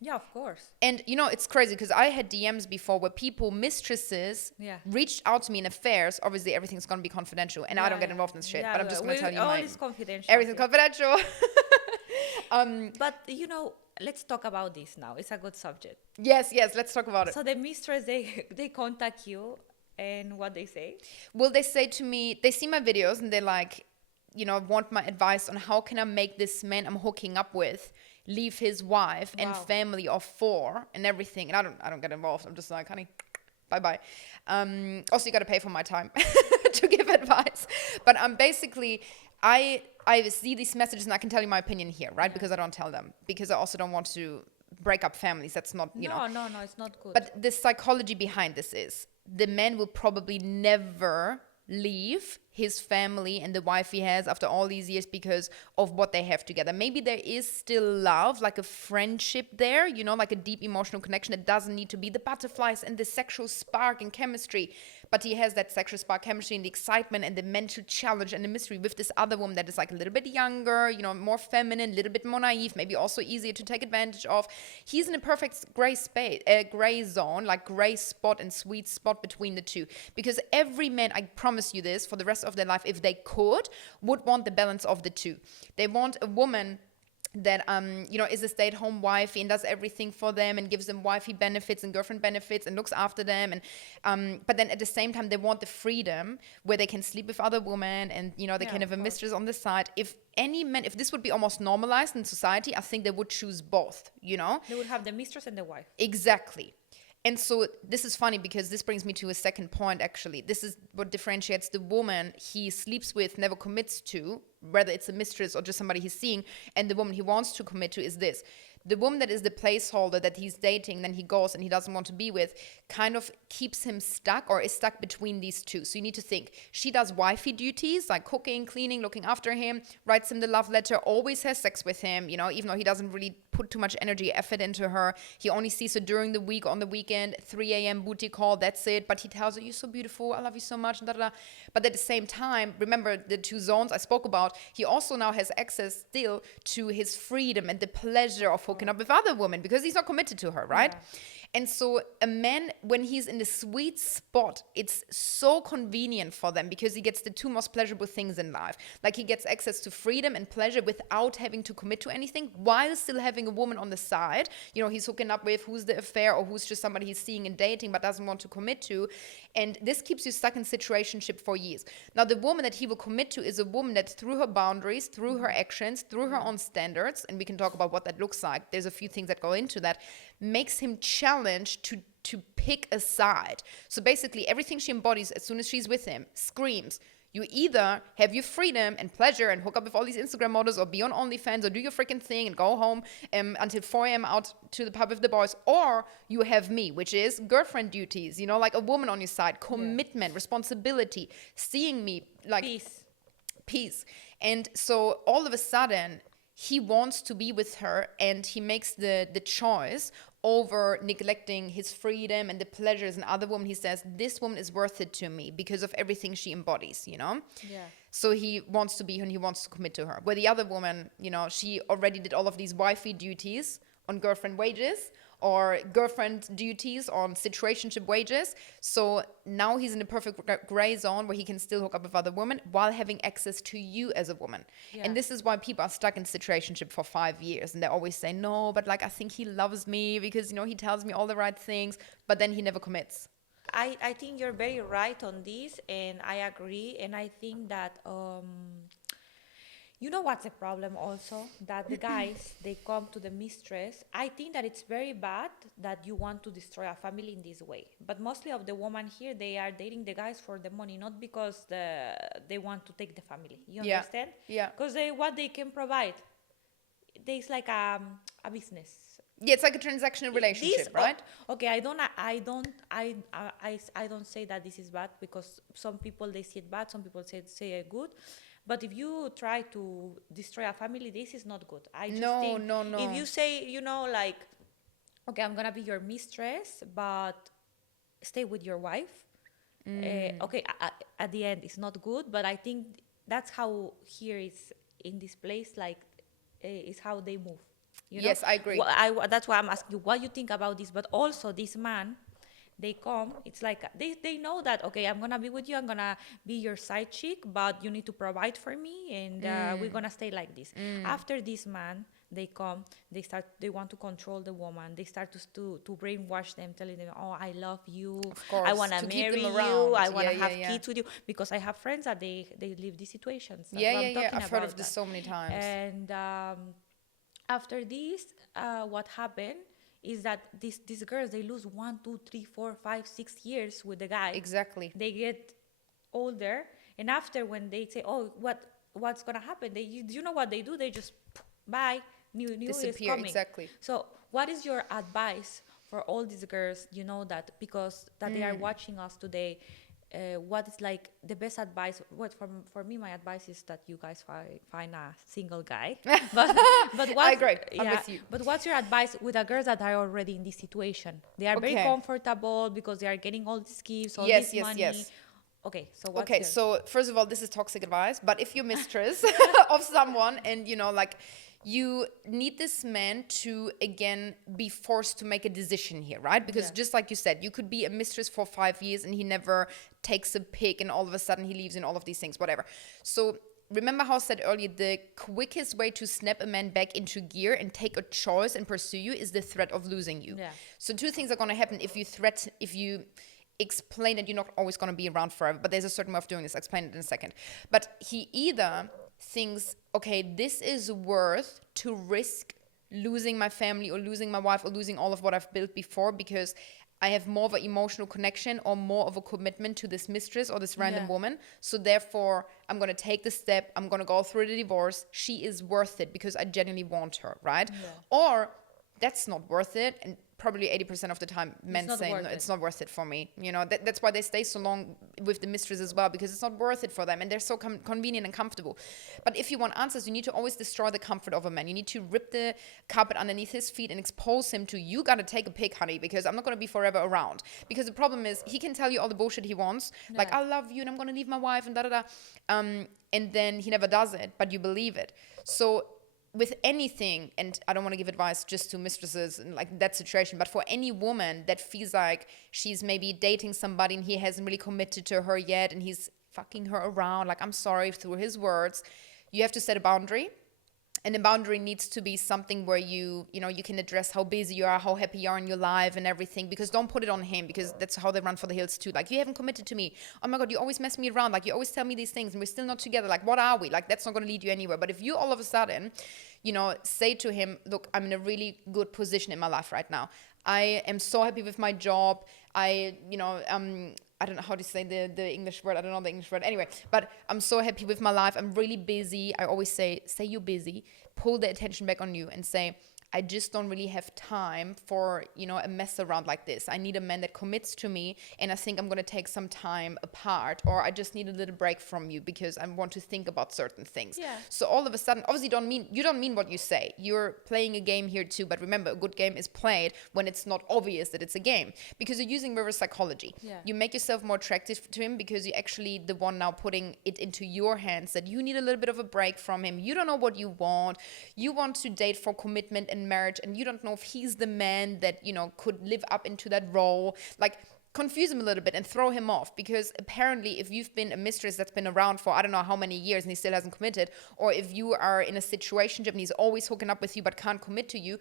Yeah, of course. And, you know, it's crazy because I had DMs before where people, mistresses, reached out to me in affairs. Obviously, everything's going to be confidential. And I don't get involved in this shit. But I'm just going to tell you all is confidential. Everything's confidential. But, you know, let's talk about this now. It's a good subject. Yes, let's talk about it. So the mistress, they contact you, and what they say? Well, they say to me, they see my videos and they're like, want my advice on how can I make this man I'm hooking up with leave his wife and family of 4 and everything. And I don't get involved. I'm just like, honey, bye-bye. Also, you got to pay for my time to give advice. But basically, I see these messages and I can tell you my opinion here, right? Because I don't tell them. Because I also don't want to break up families. That's not, No, it's not good. But the psychology behind this is the man will probably never leave his family and the wife he has after all these years because of what they have together. Maybe there is still love, like a friendship there, like a deep emotional connection. It doesn't need to be the butterflies and the sexual spark and chemistry, but he has that sexual spark, chemistry, and the excitement and the mental challenge and the mystery with this other woman that is like a little bit younger, more feminine, a little bit more naive, maybe also easier to take advantage of. He's in a perfect gray zone, like gray spot and sweet spot between the two. Because every man, I promise you this, for the rest of their life, if they could, would want the balance of the two. They want a woman that is a stay-at-home wife and does everything for them and gives them wifey benefits and girlfriend benefits and looks after them, and but then at the same time they want the freedom where they can sleep with other women and they can have a mistress on the side. If any men, if this would be almost normalized in society, I think they would choose both. They would have the mistress and the wife. Exactly. And so this is funny because this brings me to a second point, actually. This is what differentiates the woman he sleeps with, never commits to, whether it's a mistress or just somebody he's seeing, and the woman he wants to commit to is this. The woman that is the placeholder that he's dating, then he goes and he doesn't want to be with, kind of keeps him stuck or is stuck between these two. So you need to think, she does wifey duties like cooking, cleaning, looking after him, writes him the love letter, always has sex with him, even though he doesn't really put too much energy, effort into her. He only sees her during the week, on the weekend, 3 a.m. booty call, that's it. But he tells her, you're so beautiful, I love you so much, da, da, da. But at the same time, remember the 2 zones I spoke about, he also now has access still to his freedom and the pleasure of hooking up with other women because he's not committed to her, right? Yeah. And so a man, when he's in the sweet spot, it's so convenient for them because he gets the 2 most pleasurable things in life. Like he gets access to freedom and pleasure without having to commit to anything while still having a woman on the side, he's hooking up with, who's the affair or who's just somebody he's seeing and dating but doesn't want to commit to. And this keeps you stuck in situationship for years. Now, the woman that he will commit to is a woman that through her boundaries, through her actions, through her own standards, and we can talk about what that looks like. There's a few things that go into that, makes him challenged to pick a side. So basically, everything she embodies as soon as she's with him screams, you either have your freedom and pleasure and hook up with all these Instagram models or be on OnlyFans or do your freaking thing and go home until 4 a.m. out to the pub with the boys, or you have me, which is girlfriend duties, like a woman on your side, commitment, responsibility, seeing me, like peace. And so all of a sudden, he wants to be with her and he makes the choice over neglecting his freedom and the pleasures and other women. He says, this woman is worth it to me because of everything she embodies, Yeah. So he wants to be her and he wants to commit to her. Where the other woman, she already did all of these wifey duties on girlfriend wages or girlfriend duties on situationship wages. So now he's in a perfect gray zone where he can still hook up with other women while having access to you as a woman. Yeah. And this is why people are stuck in situationship for 5 years. And they always say, no, but like, I think he loves me because, he tells me all the right things, but then he never commits. I think you're very right on this, and I agree. And I think that you know what's the problem also? That the guys, they come to the mistress. I think that it's very bad that you want to destroy a family in this way. But mostly of the women here, they are dating the guys for the money, not because they want to take the family. You understand? Yeah. Because what they can provide, there's like a business. Yeah, it's like a transactional relationship, right? Okay, I don't say that this is bad because some people they see it bad, some people say it good. But if you try to destroy a family, this is not good. I just think no. If you say, like, okay, I'm gonna be your mistress, but stay with your wife. Okay, at the end, it's not good. But I think that's how here is in this place, like, is how they move. Yes, I agree. That's why I'm asking you what you think about this. But also, this man, they come, it's like they know that, okay, I'm gonna be with you, I'm gonna be your side chick, but you need to provide for me, and we're gonna stay like this. After this man, they come, they want to control the woman, they start to brainwash them, telling them, oh, I love you, Of course, I want to to keep marry them you, around. I want to Yeah, have yeah, yeah. kids with you, because I have friends that they live these situations. That's Yeah, what yeah, I'm yeah. talking I've heard about of this that. so many times. And after this, what happened is that these girls, they lose 1, 2, 3, 4, 5, 6 years with the guy. Exactly. They get older, and after, when they say, oh, what's gonna happen, you know what they do, they just bye, new is Disappear. coming. Exactly. So what is your advice for all these girls, that because that they are watching us today? What is like the best advice? What for me, my advice is that you guys find a single guy. But what? I agree. I'm Yeah. with you. But what's your advice with the girls that are already in this situation? They are very Okay. comfortable because they are getting all these gifts, all Yes, this yes, money. yes. Okay, so what's Okay, your... so first of all, this is toxic advice, but if you're mistress of someone and you need this man to again be forced to make a decision here, right? Because just like you said, you could be a mistress for 5 years and he never takes a pick and all of a sudden he leaves in all of these things, whatever. So remember how I said earlier, the quickest way to snap a man back into gear and take a choice and pursue you is the threat of losing you. Yeah. So two things are going to happen if you explain that you're not always going to be around forever, but there's a certain way of doing this. I'll explain it in a second. But he either thinks, okay, this is worth to risk losing my family or losing my wife or losing all of what I've built before because I have more of an emotional connection or more of a commitment to this mistress or this random woman. So therefore, I'm going to take the step. I'm going to go through the divorce. She is worth it because I genuinely want her, right? Yeah. Or that's not worth it. And probably 80% of the time men not say, worth no, it. it's not worth it for me. That's why they stay so long with the mistress as well, because it's not worth it for them. And they're so convenient and comfortable. But if you want answers, you need to always destroy the comfort of a man. You need to rip the carpet underneath his feet and expose him to, you got to take a pick, honey, because I'm not going to be forever around. Because the problem is he can tell you all the bullshit he wants. Yeah. Like, I love you and I'm going to leave my wife and da-da-da. And then he never does it, but you believe it. So with anything, and I don't want to give advice just to mistresses and like that situation, but for any woman that feels like she's maybe dating somebody and he hasn't really committed to her yet and he's fucking her around, like, I'm sorry, through his words, you have to set a boundary. And the boundary needs to be something where you can address how busy you are, how happy you are in your life and everything, because don't put it on him, because that's how they run for the hills too. Like, you haven't committed to me. Oh my God, you always mess me around. Like, you always tell me these things and we're still not together. Like, what are we? Like, that's not going to lead you anywhere. But if you all of a sudden, say to him, look, I'm in a really good position in my life right now. I am so happy with my job. I don't know how to say the English word. I don't know the English word. Anyway, but I'm so happy with my life. I'm really busy. I always say you're busy. Pull the attention back on you and say, I just don't really have time for, a mess around like this. I need a man that commits to me, and I think I'm going to take some time apart, or I just need a little break from you because I want to think about certain things. Yeah. So all of a sudden, obviously you don't mean what you say. You're playing a game here too, but remember, a good game is played when it's not obvious that it's a game, because you're using reverse psychology. Yeah. You make yourself more attractive to him because you're actually the one now putting it into your hands that you need a little bit of a break from him. You don't know what you want. You want to date for commitment and marriage, and you don't know if he's the man that could live up into that role. Like, confuse him a little bit and throw him off, because apparently if you've been a mistress that's been around for I don't know how many years and he still hasn't committed, or if you are in a situationship and he's always hooking up with you but can't commit to you,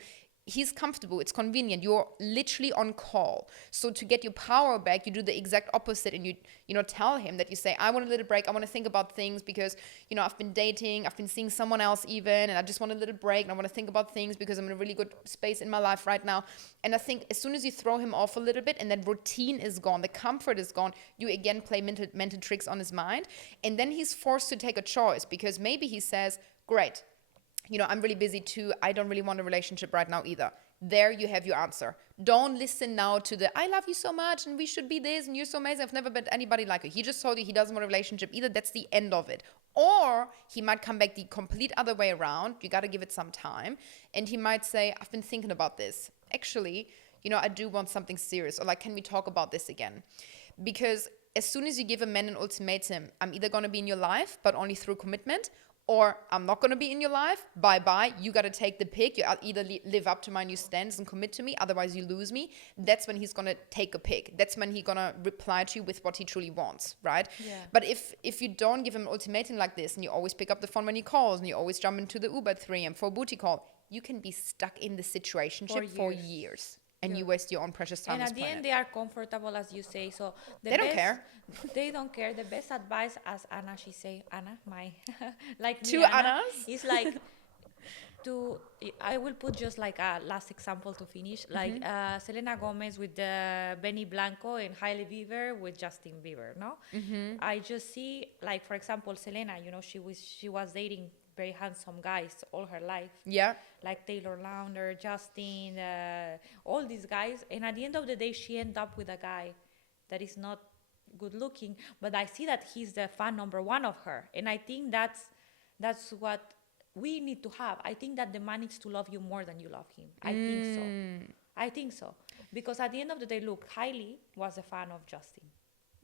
he's comfortable, it's convenient, you're literally on call. So to get your power back, you do the exact opposite, and you tell him that you say, I want a little break, I want to think about things because I've been dating, I've been seeing someone else even, and I just want a little break, and I want to think about things because I'm in a really good space in my life right now. And I think as soon as you throw him off a little bit and that routine is gone, the comfort is gone, you again play mental tricks on his mind, and then he's forced to take a choice, because maybe he says, great, I'm really busy too. I don't really want a relationship right now either. There you have your answer. Don't listen now to the, I love you so much and we should be this and you're so amazing. I've never met anybody like you. He just told you he doesn't want a relationship either. That's the end of it. Or he might come back the complete other way around. You got to give it some time. And he might say, I've been thinking about this. Actually, I do want something serious. Or like, can we talk about this again? Because as soon as you give a man an ultimatum, I'm either going to be in your life, but only through commitment, or I'm not going to be in your life, bye-bye, you got to take the pick. You either live up to my new stance and commit to me, otherwise you lose me. That's when he's going to take a pick. That's when he's going to reply to you with what he truly wants, right? Yeah. But if you don't give him an ultimatum like this, and you always pick up the phone when he calls, and you always jump into the Uber at 3 a.m. for a booty call, you can be stuck in the situationship For for years. years. And Yeah. you waste your own precious time And on this at the end, planet. they are comfortable, as you say. So the They don't best, care. They don't care. The best advice, as Anna, she say, Anna, my, like me, Two Anna, Annas? is like to. I will put just like a last example to finish, like Selena Gomez with Benny Blanco and Hailey Bieber with Justin Bieber. No, I just see, like, for example, Selena. You know, she was dating very handsome guys all her life, Yeah. like Taylor Lautner, Justin, all these guys. And at the end of the day, she ended up with a guy that is not good looking. But I see that he's the fan number one of her, and I think that's what we need to have. I think that the man needs to love you more than you love him. I think so. I think so, because at the end of the day, look, Hailey was a fan of Justin,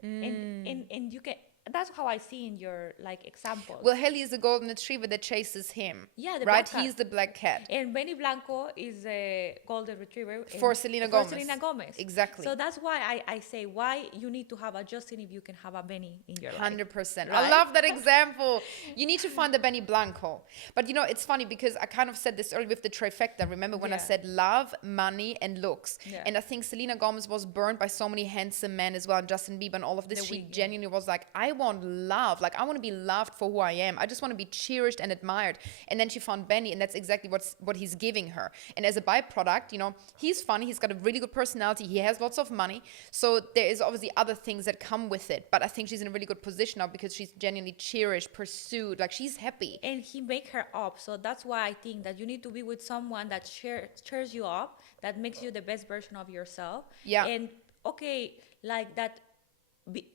and you can. That's how I see in your like examples. Well, Haley is the golden retriever that chases him. Yeah, the right? black cat. He's the black cat. And Benny Blanco is a golden retriever For Selena Gomez. Selena Gomez. Exactly. So that's why I say why you need to have a Justin if you can have a Benny in your life. 100%. I Right? love that example. You need to find the Benny Blanco. But you know, it's funny because I kind of said this earlier with the trifecta. Remember when I Yeah. said love, money, and looks? Yeah. And I think Selena Gomez was burned by so many handsome men as well, and Justin Bieber and all of this. The She weak, yeah. genuinely was like, I want love. Like, I want to be loved for who I am. I just want to be cherished and admired. And then she found Benny, and that's exactly what he's giving her. And as a byproduct, you know, he's funny. He's got a really good personality. He has lots of money. So there is obviously other things that come with it. But I think she's in a really good position now because she's genuinely cherished, pursued. Like, she's happy. And he make her up. So that's why I think that you need to be with someone that cheers you up, that makes you the best version of yourself. Yeah. And okay, like that.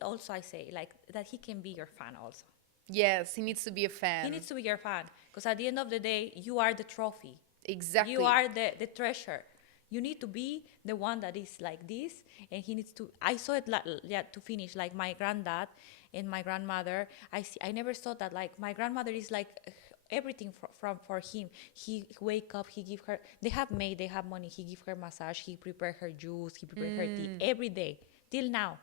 Also, I say like that he can be your fan also. Yes, he needs to be a fan. He needs to be your fan because at the end of the day, you are the trophy. Exactly. You are the treasure. You need to be the one that is like this, and he needs to. I saw it to finish like my granddad and my grandmother. I never saw that like my grandmother is like everything for him. He wake up, he give her. They have maid, they have money. He give her massage. He prepare her juice. He prepare her tea every day till now.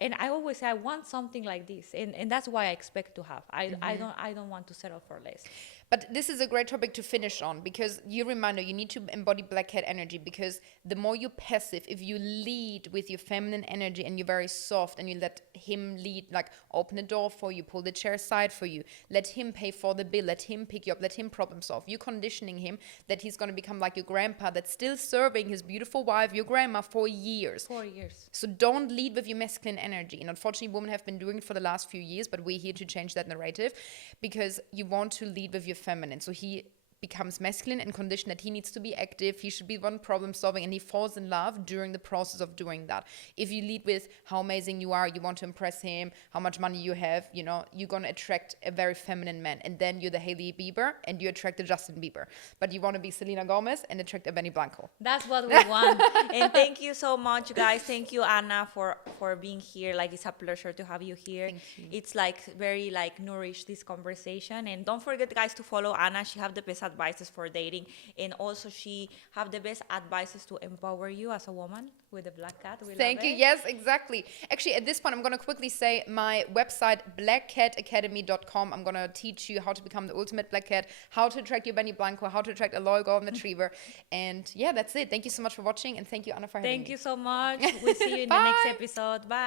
And I always say I want something like this, and that's why I expect to have. I don't want to settle for less. But this is a great topic to finish on because you reminder you need to embody black cat energy because the more you're passive, if you lead with your feminine energy and you're very soft and you let him lead, like open the door for you, pull the chair aside for you, let him pay for the bill, let him pick you up, let him problem solve. You're conditioning him that he's going to become like your grandpa that's still serving his beautiful wife, your grandma, for years. 4 years. So don't lead with your masculine energy. And unfortunately, women have been doing it for the last few years, but we're here to change that narrative because you want to lead with your feminine. So he becomes masculine and conditioned that he needs to be active, he should be one problem solving, and he falls in love during the process of doing that. If you lead with how amazing you are, you want to impress him, how much money you have, you know, you're going to attract a very feminine man, and then you're the Hailey Bieber and you attract the Justin Bieber, but you want to be Selena Gomez and attract a Benny Blanco. That's what we want. And thank you so much, guys. Thank you, Anna, for being here. Like, it's a pleasure to have you here. Thank you. It's like very like nourish this conversation. And don't forget, guys, to follow Anna. She have the best advices for dating, and also she have the best advices to empower you as a woman with the black cat. We Thank love you. it. Yes, exactly. Actually, at this point, I'm going to quickly say my website, blackcatacademy.com. I'm going to teach you how to become the ultimate black cat, how to attract your Benny Blanco, how to attract a loyal golden retriever. And yeah, that's it. Thank you so much for watching. And thank you, Anna, for having me. Thank you so much. We'll see you in the next Bye. episode. Bye.